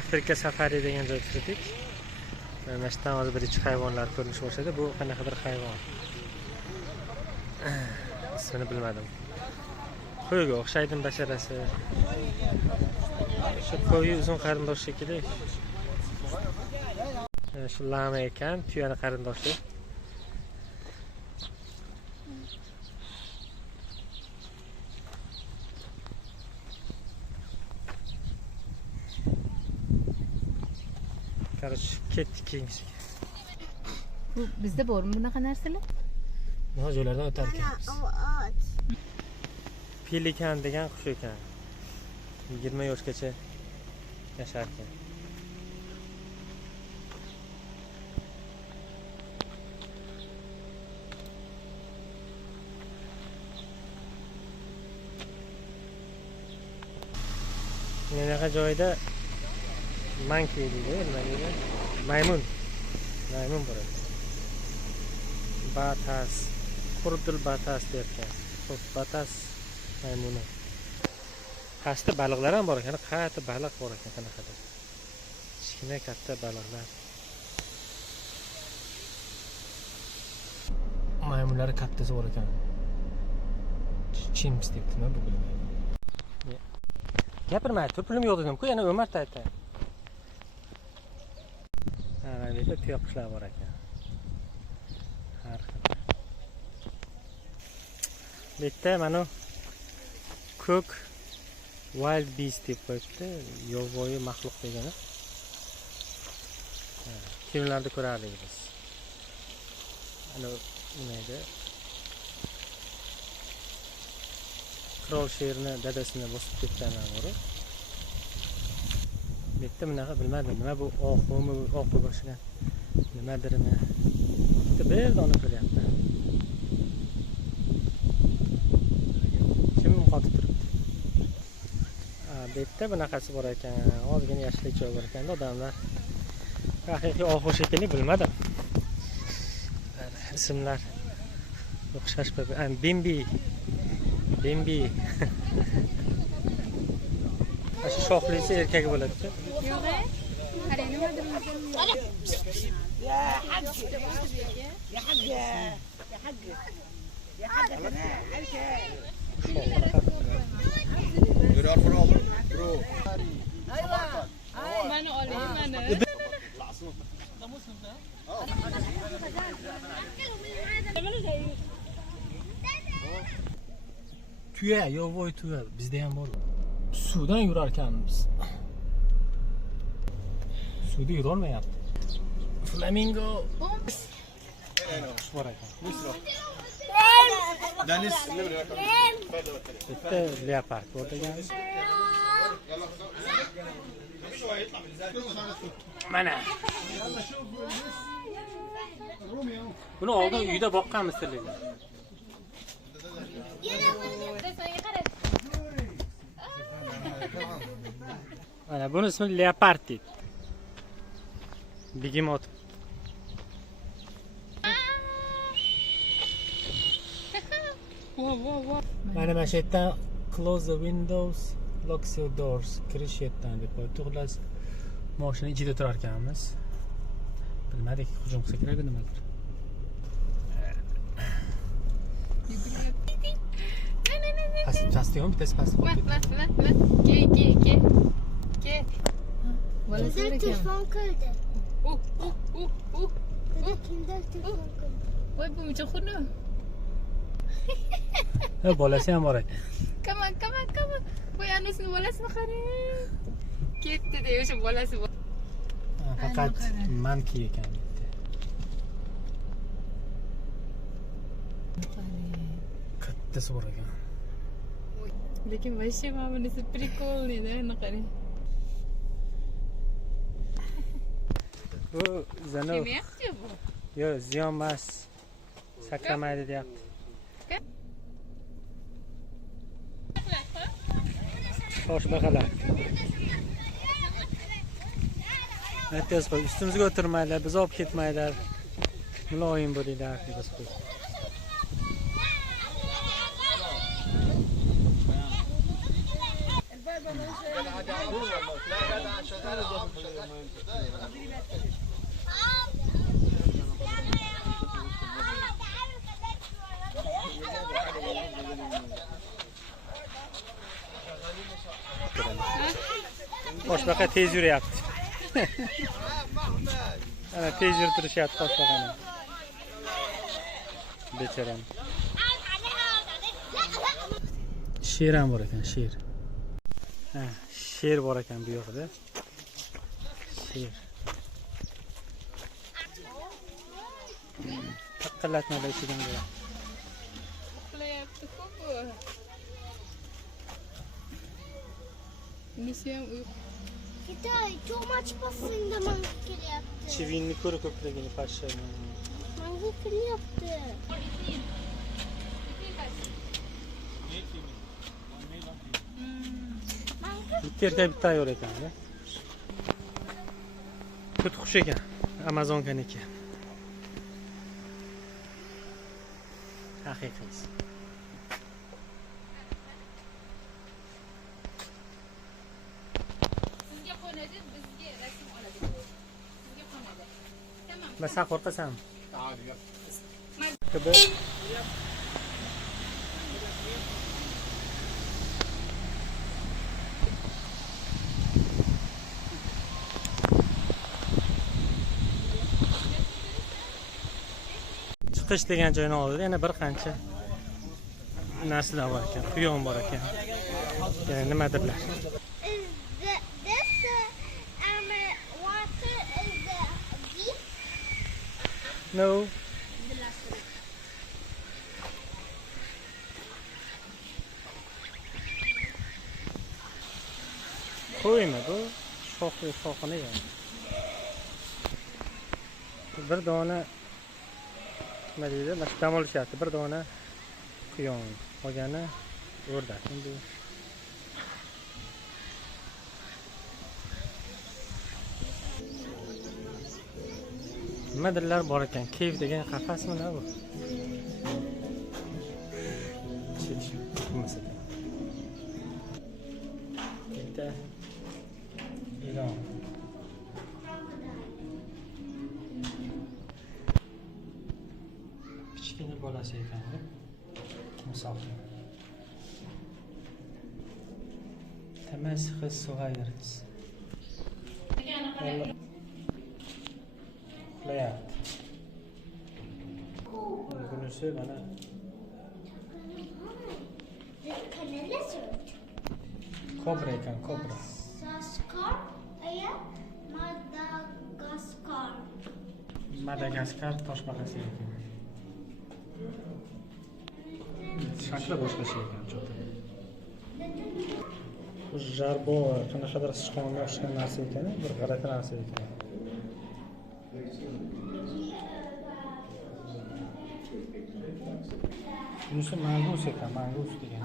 Afrika safari degan joyga kirdik. Mana shu yerdan hozir bir ichki hayvonlar ko'rinish boshladi. Bu qanaqadir hayvon. Ismini bilmadim. Qo'yga o'xshaydi basharasi. Shu qo'yi uzun qarindosh shekilli. Shu lama ekan, tuyani qarindoshi. Qarış, ketdik keyinchisiga. Bu bizda bormi bunaqa narsalar? Mana joylardan o'tar ekanmiz. Pelikan degan qush ekan. 20 yoshgacha yashar ekan. Bunaqa joyda monkey deydi, nima deydi? Maymun bor. Batas, qurdil batas deyapti. Xo'p, batas maymuni. Pastda baliqlar ham bor ekan, qayerda baliq bor ekan qanaqadir. Kichkina katta baliqlar. Maymunlar kattasi bor ekan. Chimps debdimi bu bilmayman. Gapirmaydi, pulim yo'q dedim-ku, yana o'marta aytay. Mana bu yerda tuyoqqushlar bor ekan. Har xil. Bu yerda mana ko'k wild beast deb qo'yibdi, yovvoyi maxluq degani. Filmlarda ko'rardik biz. Ana nima edi? Qirol sherni dadasini bosib ketgandan beri. Bitta bunaqa bilmadim. Nima bu oqqa boshigan nimadirmi? Bitta bir dona ko'ryapti. Kim qotib turibdi? Bu yerda bunaqasi bor ekan. Ozgina yashillik joy bor ekan, odamlar. Haqiqiy oq shekilli bilmadim. Ismlar o'xshash Bimbi. Shu shoxlisi erkagi bo'ladi-ku. Yo'q, qarang nimadir. يا حاج يا حاج يا حاج يا حاج انا عليك يروح برو ايوه ما انا اقول ما انا Tuya, yovvoyi tuya bizda ham bor. Suvdan yurar ekanmiz. Suvda yura olmayapti. Flamingo. Bor ekan. Deniz. Bitta leopard bor degan. Mana. Buni oldin uyda boqqanmiz sizlar. Mana buni ismi leopard deydi. Begemot. Mana bu yerdan close the windows, lock your doors. Kirish yerdan deb qo'yibdi. Xullas, mashina ichida turar ekanmiz. Bilmadik, hujum qilsa kerak nimadir. Pastayam bittasi pastda qolib ketdi. Ke. Kimdir telefon qildi. Kimdir telefon qildi. Voy bu uncha xunuk. Bolasi ham bor ekan. Come on. Voy anasini bolasini qarang. Ketdi deb o'sha bolasi bor. Faqat monkey ekan bitta. Kattasi bor ekan. Lekin вообще mana bunisi приkolniy-da, ana qarang. Bu zano. Yemayapti bu. Yo'q, ziyon emas. Sakramaydi deyapti. Toshbaqalar. Aytasiz qo'y, ustimizga o'tirmaylar, biz olib ketmaylar. Muloyim bo'linglar, biz qo'y. Boshbaqa tez yuryapti. Ana tez yurib turishyapti boshbaqani. Becharam. Sher ham bor ekan, sher. Ha, sher bor ekan bu yoqda. Sher. Taqillatmada ichidan bor. Uxlayapti-ku bu. Bunisi ham uyqu. Gitay, çok maç basında mangıklı yaptı. Chivinni ko'rib ko'pligini pashshani. Mangıklı yaptı. Bitta erkak bitta ayol ekan-da. To'rt qush ekan. Amazonkaniki. Haqiqiysi. Sizga qo'nadi, bizga rasm oladi. Sizga qo'nadi. Tamam. Men sen qo'rqasanmi? تعال يلا Kibir. Chiqish degan joyni oldida yana bir qancha narsalar bor ekan, quyon bor ekan. Yani nimadirlar. Is this water is deep? No. Qo'yma bu shoxini ya. Bir dona nima deydi? Mana dam olishyapti. Bir dona quyon, qolgani o'rdak. Endi nimadirlar bor ekan. Keyf degan qafasmi bu? Chiqmas ekan. Bitta ilon. Kichkina bolasi ekan bu. Misol. Tamasxi so'g'ayiriz. Uxlayapti. Bunisi mana Kanala söyledi. kobra ekan, kobra. Saskar, Madagaskar. Madagaskar toshbaqasi ekan. Shakli boshqacha ekan, cho'ta. Bu jarbo qanaqadir sichqonga o'xshagan narsa ekan, bir g'alati narsa ekan. Bunisi mangus ekan, mangus degan.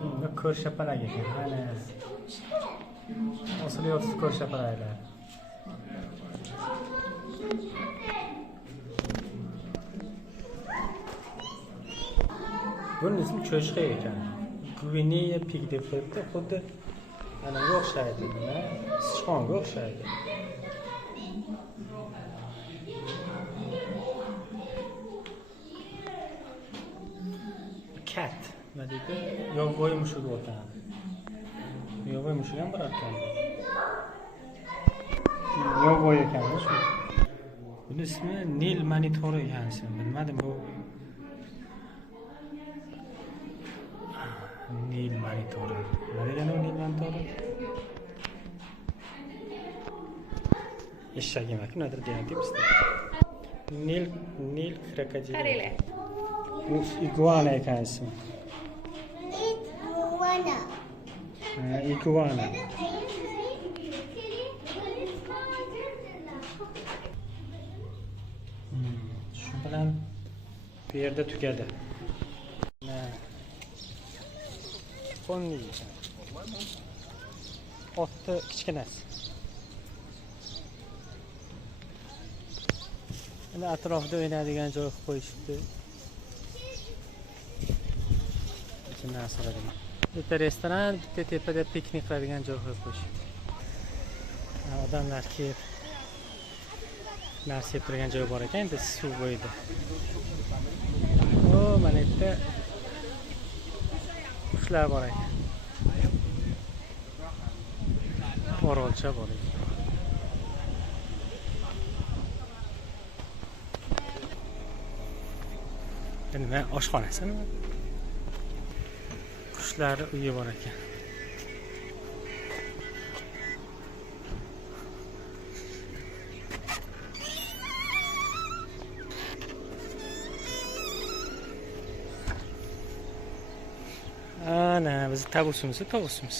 Bunda ko'rshapalak ekan, ana. Osilyapti ko'rshapalaklar. Bunun ismi cho'chqa ekan. Gvineya pig deb qo'yibdi, xuddi anaga o'xshaydi, sichqonga o'xshaydi. Cat, nima deydi? Yovvoyi mushugi o'tadi. Yovvoyi mushuk ham bor ekan. Yovvoyi ekan shu. Buning ismi Nil monitori ekan, bilmadim bu. Nil monitori. Nima degani u Nil monitori? Eshak emas, nimadir deyapti bizda. Nil krokodil. Qaranglar. Bu iguana ekan ismi. Iguana. Ha, iguana. Shu bilan bu yerda tugadi. Ponni ekan. Otni kichkinasi. Endi atrofida o'ynaydigan joy qo'yishibdi. uchun narsa oladigan. Bitta restoran, bitta tepada piknik qiladigan joy qo'yib qo'yishdi. Odamlar kelib narsa yeb turgan joy bor ekan, endi suv bo'yida. O, mana yerda qushlar bor ekan. Orolcha bor ekan. Nima oshxonasimi? Qushlar uyi bor ekan. Ana, biz tavusimiz.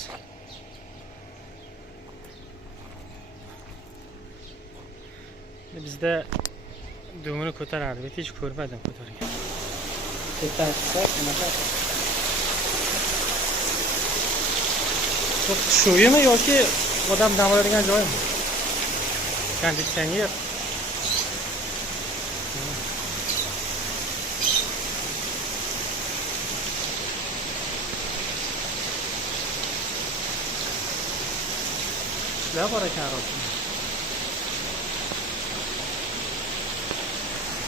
Bizda do'ngini ko'tarardi, men hech ko'rmadim ko'targan. Chetdan chiqsak, bunaqa. Shu uymi yoki odam dam oladigan joymi? Konditsioner. Ishlar bor ekan ro'shni.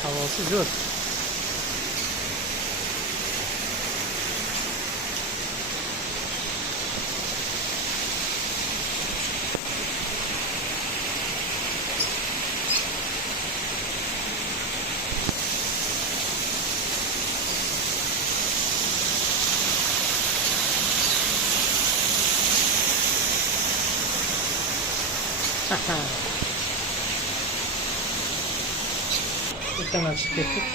Havosi zo'r. Bittadan chiqib ketdik.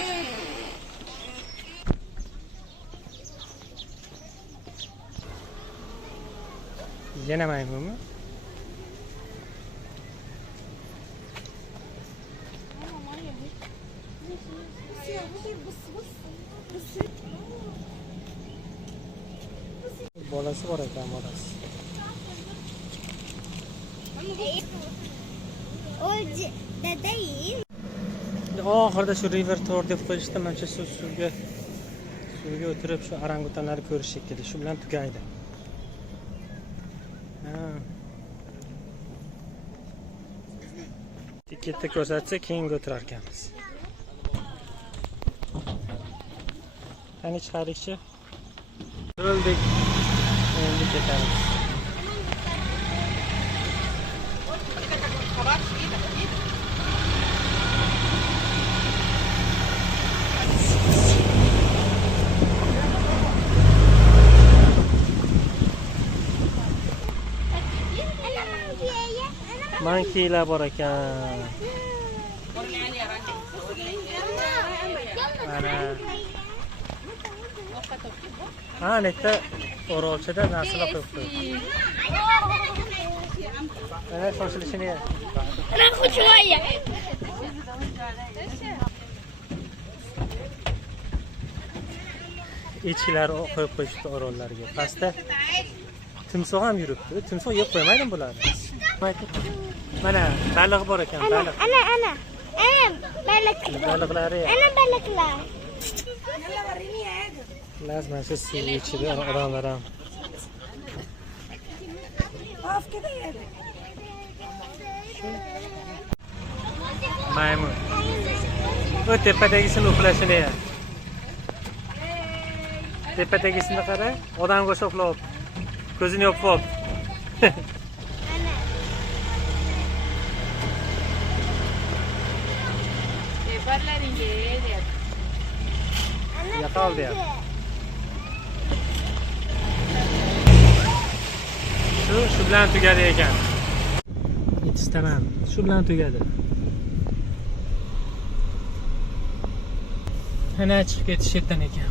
Yana maymunmi? Bolasi bor ekan, bolasi. O dedeyim. Oxirida shu river tour deb qo'yishdi, menimcha suvga o'tirib shu orangutanlarni ko'rish shekilli, shu bilan tugaydi. Tiketni ko'rsatsa, keyin o'tirar ekanmiz. Qani chiqarikchi? O'ldik. Endi ketamiz. Monkeylar bor ekan. Mana. Ha, netta orolchada narsalar qo'yib qo'ydi. Mana shoshilishini. Ana xushvoya. Echkilar qo'yib qo'yishdi orollarga. Pastda timsoh ham yuribdi. Timsoh yeb qo'ymaydi bularni. Mana baliq bor ekan, baliq. Ana. Baliq. Baliqlari. Ana baliqlar. Lazım siz suv ichida odamlar ham. Maymun. Bu tepadagisini uxlashini ya. Tepadagisini qara, odamga o'xshab uxlab. Ko'zini yopib olib. Yaqoldi ya. Shu bilan tugadi ekan. Yetishtaman. Shu bilan tugadi. Ana chiqib ketish yerdan ekan.